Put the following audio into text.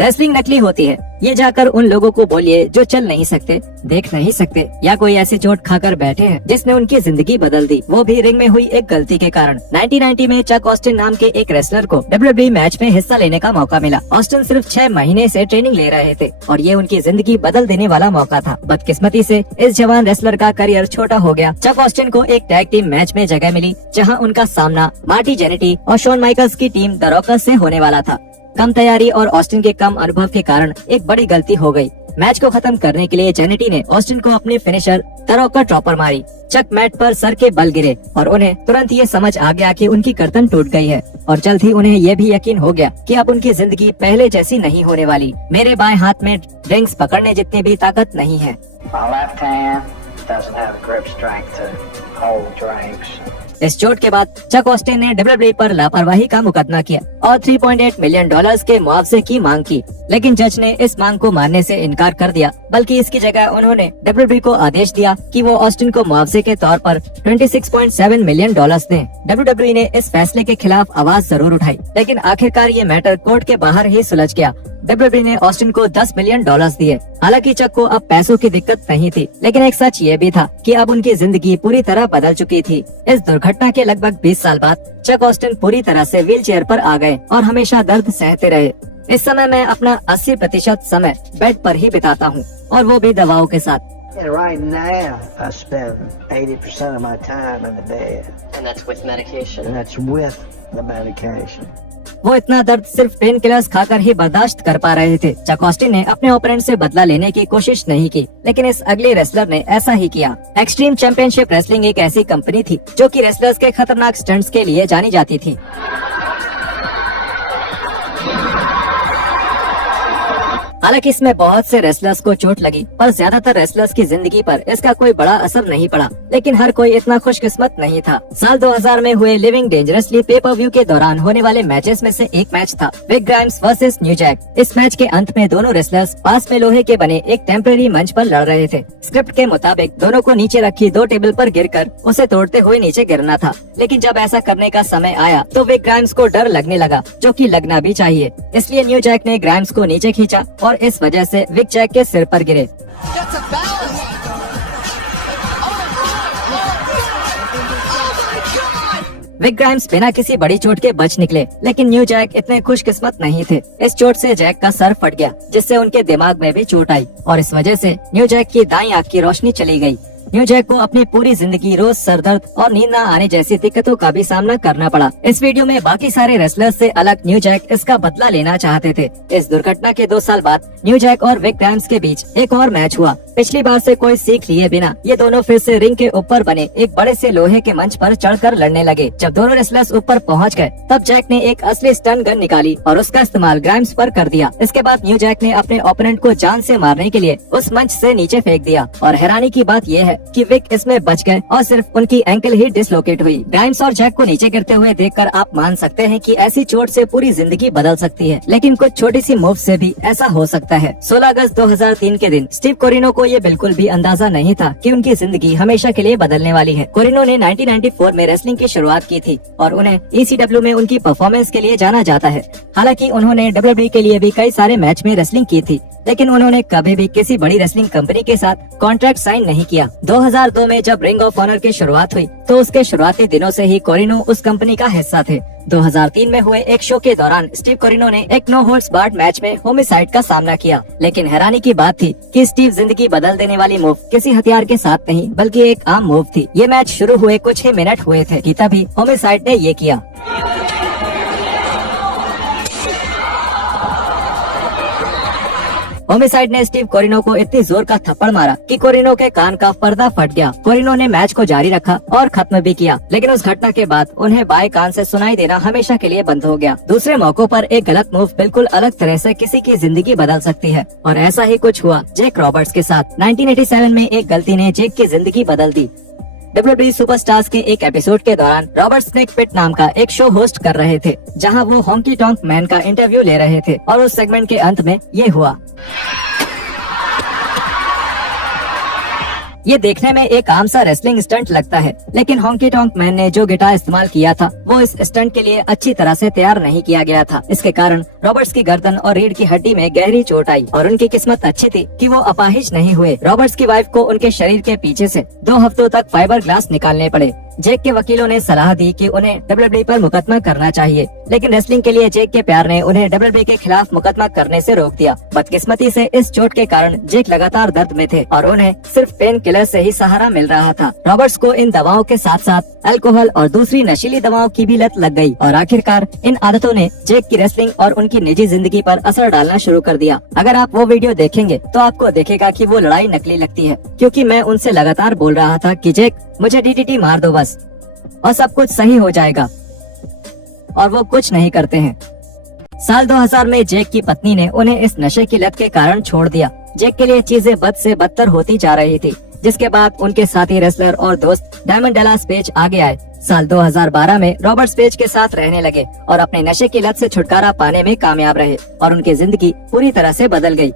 Wrestling नकली होती है, ये जाकर उन लोगों को बोलिए जो चल नहीं सकते, देख नहीं सकते या कोई ऐसी चोट खाकर बैठे हैं जिसने उनकी जिंदगी बदल दी, वो भी रिंग में हुई एक गलती के कारण। 1990 में चक ऑस्टिन नाम के एक रेसलर को WWE मैच में हिस्सा लेने का मौका मिला। ऑस्टिन सिर्फ 6 महीने से ट्रेनिंग ले रहे थे और ये उनकी जिंदगी बदल देने वाला मौका था। बदकिस्मती से इस जवान रेसलर का करियर छोटा हो गया। चक ऑस्टिन को एक टैग टीम मैच में जगह मिली जहाँ उनका सामना मार्टी जेनेटी और शॉन माइकल्स की टीम द रॉकर्स से होने वाला था। कम तैयारी और ऑस्टिन के कम अनुभव के कारण एक बड़ी गलती हो गई। मैच को खत्म करने के लिए जेनेटी ने ऑस्टिन को अपनी फिनिशर द रॉकर ड्रॉपर मारी। चक मैट पर सर के बल गिरे और उन्हें तुरंत ये समझ आ गया कि उनकी गर्दन टूट गई है और जल्द ही उन्हें ये भी यकीन हो गया कि अब उनकी जिंदगी पहले जैसी नहीं होने वाली। मेरे बाएं हाथ में ड्रिंक्स पकड़ने जितनी भी ताकत नहीं है। इस चोट के बाद चक ऑस्टिन ने WWE पर लापरवाही का मुकदमा किया और $3.8 मिलियन के मुआवजे की मांग की, लेकिन जज ने इस मांग को मानने से इनकार कर दिया, बल्कि इसकी जगह उन्होंने WWE को आदेश दिया कि वो ऑस्टिन को मुआवजे के तौर पर $26.7 मिलियन दें। WWE ने इस फैसले के खिलाफ आवाज जरूर उठाई, लेकिन आखिरकार ये मैटर कोर्ट के बाहर ही सुलझ गया। WWE ने ऑस्टिन को $10 मिलियन दिए। हालांकि चक को अब पैसों की दिक्कत नहीं थी, लेकिन एक सच ये भी था कि अब उनकी जिंदगी पूरी तरह बदल चुकी थी। इस दुर्घटना के लगभग 20 साल बाद चक ऑस्टिन पूरी तरह से व्हील चेयर पर आ गए और हमेशा दर्द सहते रहे। इस समय मैं अपना 80% समय बेड पर ही बिताता हूँ, और वो भी दवाओं के साथ। And right now, I spend 80% of my time in the bed. And that's with medication. And that's with the medication. वो इतना दर्द सिर्फ पेन किलर्स खाकर ही बर्दाश्त कर पा रहे थे। चक ऑस्टिन ने अपने ओपोनेंट से बदला लेने की कोशिश नहीं की, लेकिन इस अगले रेसलर ने ऐसा ही किया। एक्सट्रीम चैंपियनशिप रेसलिंग एक ऐसी कंपनी थी जो कि रेसलर्स के खतरनाक स्टंट्स के लिए जानी जाती थी। हालांकि इसमें बहुत से रेसलर्स को चोट लगी, पर ज्यादातर रेसलर्स की जिंदगी पर इसका कोई बड़ा असर नहीं पड़ा, लेकिन हर कोई इतना खुशकिस्मत नहीं था। साल 2000 में हुए लिविंग डेंजरसली पे पर व्यू के दौरान होने वाले मैचेस में से एक मैच था Vic Grimes versus New Jack. इस मैच के अंत में दोनों रेसलर्स पास में लोहे के बने एक टेम्परेरी मंच पर लड़ रहे थे। स्क्रिप्ट के मुताबिक दोनों को नीचे रखी 2 टेबल पर गिरकर उसे तोड़ते हुए नीचे गिरना था, लेकिन जब ऐसा करने का समय आया तो विक ग्राइम्स को डर लगने लगा, जो कि लगना भी चाहिए। इसलिए न्यू जैक ने ग्राइम्स को नीचे खींचा और इस वजह से विक जैक के सिर पर गिरे। विक ग्राइम्स बिना किसी बड़ी चोट के बच निकले, लेकिन न्यू जैक इतने खुशकिस्मत नहीं थे। इस चोट से जैक का सर फट गया, जिससे उनके दिमाग में भी चोट आई और इस वजह से न्यू जैक की दाईं आंख की रोशनी चली गई। न्यू जैक को अपनी पूरी जिंदगी रोज सरदर्द और नींद न आने जैसी दिक्कतों का भी सामना करना पड़ा। इस वीडियो में बाकी सारे रेसलर्स से अलग न्यू जैक इसका बदला लेना चाहते थे। इस दुर्घटना के 2 साल बाद न्यू जैक और विक ग्राइम्स के बीच एक और मैच हुआ। पिछली बार से कोई सीख लिए बिना ये दोनों फिर से रिंग के ऊपर बने एक बड़े से लोहे के मंच पर चढ़कर लड़ने लगे। जब दोनों रेसलर्स ऊपर पहुंच गए, तब जैक ने एक असली स्टन गन निकाली और उसका इस्तेमाल ग्राइम्स पर कर दिया। इसके बाद न्यू जैक ने अपने ओपोनेंट को जान से मारने के लिए उस मंच से नीचे फेंक दिया और हैरानी की बात यह है कि विक इसमें बच गए और सिर्फ उनकी एंकल ही डिसलोकेट हुई। ग्राइम्स और जैक को नीचे गिरते हुए देखकर आप मान सकते हैं कि ऐसी चोट से पूरी जिंदगी बदल सकती है, लेकिन कुछ छोटी सी मूव से भी ऐसा हो सकता है। 16 अगस्त 2003 के दिन स्टीव कोरिनो को ये बिल्कुल भी अंदाजा नहीं था कि उनकी जिंदगी हमेशा के लिए बदलने वाली है। कोरिनो ने 1994 में रेसलिंग की शुरुआत की थी और उन्हें ECW में उनकी परफॉर्मेंस के लिए जाना जाता है। हालांकि उन्होंने WWE के लिए भी कई सारे मैच में रेसलिंग की थी, लेकिन उन्होंने कभी भी किसी बड़ी रेसलिंग कंपनी के साथ कॉन्ट्रैक्ट साइन नहीं किया। 2002 में जब रिंग ऑफ ऑनर की शुरुआत हुई तो उसके शुरुआती दिनों से ही कोरिनो उस कंपनी का हिस्सा थे। 2003 में हुए एक शो के दौरान स्टीव कोरिनो ने एक नो होल्ड्स बार्ड मैच में होमिसाइड का सामना किया, लेकिन हैरानी की बात थी कि स्टीव जिंदगी बदल देने वाली मूव किसी हथियार के साथ नहीं बल्कि एक आम मूव थी। ये मैच शुरू हुए कुछ ही मिनट हुए थे कि तभी होमिसाइड ने ये किया। होमिसाइड ने स्टीव कोरिनो को इतनी जोर का थप्पड़ मारा कि कोरिनो के कान का पर्दा फट गया। कोरिनो ने मैच को जारी रखा और खत्म भी किया, लेकिन उस घटना के बाद उन्हें बाएं कान से सुनाई देना हमेशा के लिए बंद हो गया। दूसरे मौकों पर एक गलत मूव बिल्कुल अलग तरह से किसी की जिंदगी बदल सकती है, और ऐसा ही कुछ हुआ जैक रॉबर्ट्स के साथ। 1987 में एक गलती ने जैक की जिंदगी बदल दी। WWE सुपरस्टार्स के एक एपिसोड के दौरान रॉबर्ट स्नेक पिट नाम का एक शो होस्ट कर रहे थे, जहां वो हॉन्की टॉन्क मैन का इंटरव्यू ले रहे थे, और उस सेगमेंट के अंत में ये हुआ। ये देखने में एक आम सा रेसलिंग स्टंट लगता है, लेकिन हॉन्की टॉन्क मैन ने जो गिटार इस्तेमाल किया था वो इस स्टंट के लिए अच्छी तरह से तैयार नहीं किया गया था। इसके कारण रॉबर्ट्स की गर्दन और रीढ़ की हड्डी में गहरी चोट आई और उनकी किस्मत अच्छी थी कि वो अपाहिज नहीं हुए। रॉबर्ट्स की वाइफ को उनके शरीर के पीछे से 2 हफ्तों तक फाइबर ग्लास निकालने पड़े। जैक के वकीलों ने सलाह दी कि उन्हें WWE पर मुकदमा करना चाहिए, लेकिन रेसलिंग के लिए जैक के प्यार ने उन्हें WWE के खिलाफ मुकदमा करने से रोक दिया। बदकिस्मती से इस चोट के कारण जैक लगातार दर्द में थे और उन्हें सिर्फ पेन किलर से ही सहारा मिल रहा था। रॉबर्ट्स को इन दवाओं के साथ साथ अल्कोहल और दूसरी नशीली दवाओं की भी लत लग गई और आखिरकार इन आदतों ने जैक की रेसलिंग और उनकी निजी जिंदगी पर असर डालना शुरू कर दिया। अगर आप वो वीडियो देखेंगे तो आपको देखेगा कि वो लड़ाई नकली लगती है, क्योंकि मैं उनसे लगातार बोल रहा था कि जैक मुझे DDT मार दो बस और सब कुछ सही हो जाएगा, और वो कुछ नहीं करते हैं। साल 2000 में जैक की पत्नी ने उन्हें इस नशे की लत के कारण छोड़ दिया। जैक के लिए चीजें बद से बदतर होती जा रही थी, जिसके बाद उनके साथी रेसलर और दोस्त डायमंड डलास पेज आगे आए। साल 2012 में रॉबर्ट्स पेज के साथ रहने लगे और अपने नशे की लत से छुटकारा पाने में कामयाब रहे और उनकी जिंदगी पूरी तरह से बदल गई।